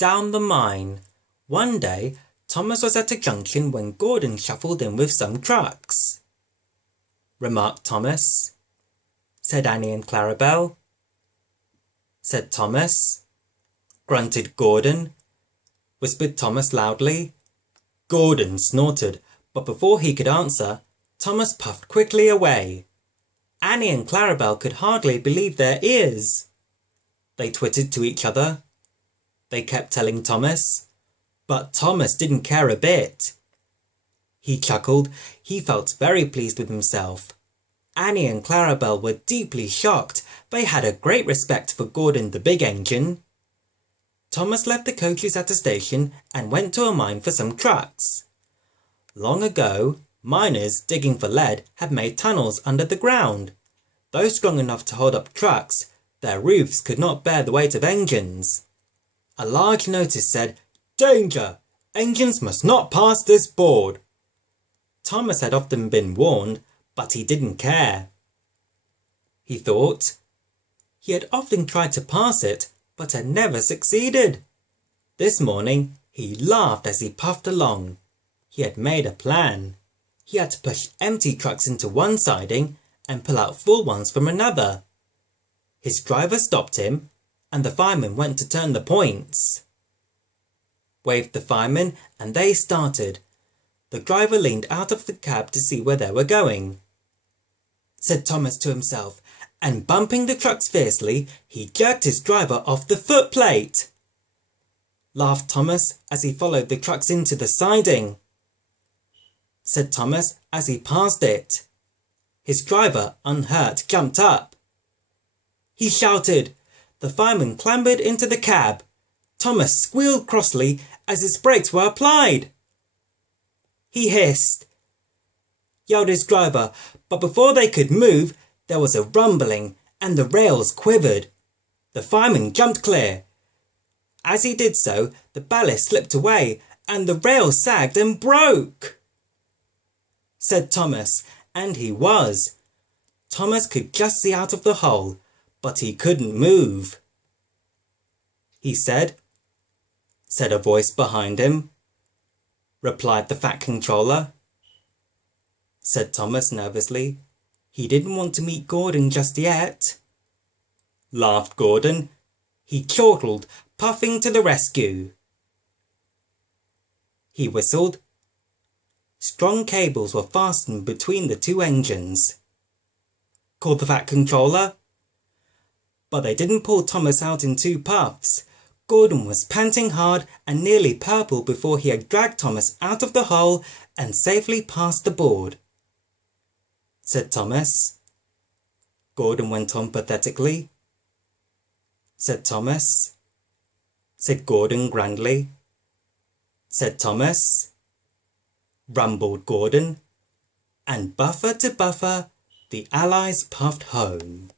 Down the mine. One day, Thomas was at a junction when Gordon shuffled in with some trucks. Remarked Thomas. Said Annie and Clarabelle. Said Thomas. Grunted Gordon. Whispered Thomas loudly. Gordon snorted, but before he could answer, Thomas puffed quickly away. Annie and Clarabelle could hardly believe their ears. They twittered to each other. They kept telling Thomas, but Thomas didn't care a bit. He chuckled. He felt very pleased with himself. Annie and Clarabelle were deeply shocked. They had a great respect for Gordon the big engine. Thomas left the coaches at a station and went to a mine for some trucks. Long ago, miners digging for lead had made tunnels under the ground. Though strong enough to hold up trucks, their roofs could not bear the weight of engines. A large notice said, "Danger! Engines must not pass this board." Thomas had often been warned, but he didn't care. He thought. He had often tried to pass it, but had never succeeded. This morning, he laughed as he puffed along. He had made a plan. He had to push empty trucks into one siding and pull out full ones from another. His driver stopped him, and the fireman went to turn the points. Waved the fireman, and they started. The driver leaned out of the cab to see where they were going. Said Thomas to himself, and bumping the trucks fiercely, he jerked his driver off the footplate. Laughed Thomas as he followed the trucks into the siding. Said Thomas as he passed it. His driver, unhurt, jumped up. He shouted. The fireman clambered into the cab. Thomas squealed crossly as his brakes were applied. He hissed. Yelled his driver, but before they could move, there was a rumbling and the rails quivered. The fireman jumped clear. As he did so, the ballast slipped away and the rail sagged and broke. Said Thomas, and he was. Thomas could just see out of the hole, but he couldn't move. He said a voice behind him. Replied the Fat Controller. Said Thomas nervously. He didn't want to meet Gordon just yet. Laughed Gordon. He chortled, puffing to the rescue. He whistled. Strong cables were fastened between the two engines. Called the Fat Controller. But they didn't pull Thomas out in 2 puffs. Gordon was panting hard and nearly purple before he had dragged Thomas out of the hole and safely past the board. Said Thomas. Gordon went on pathetically. Said Thomas. Said Gordon grandly. Said Thomas. Rumbled Gordon. And buffer to buffer, the Allies puffed home.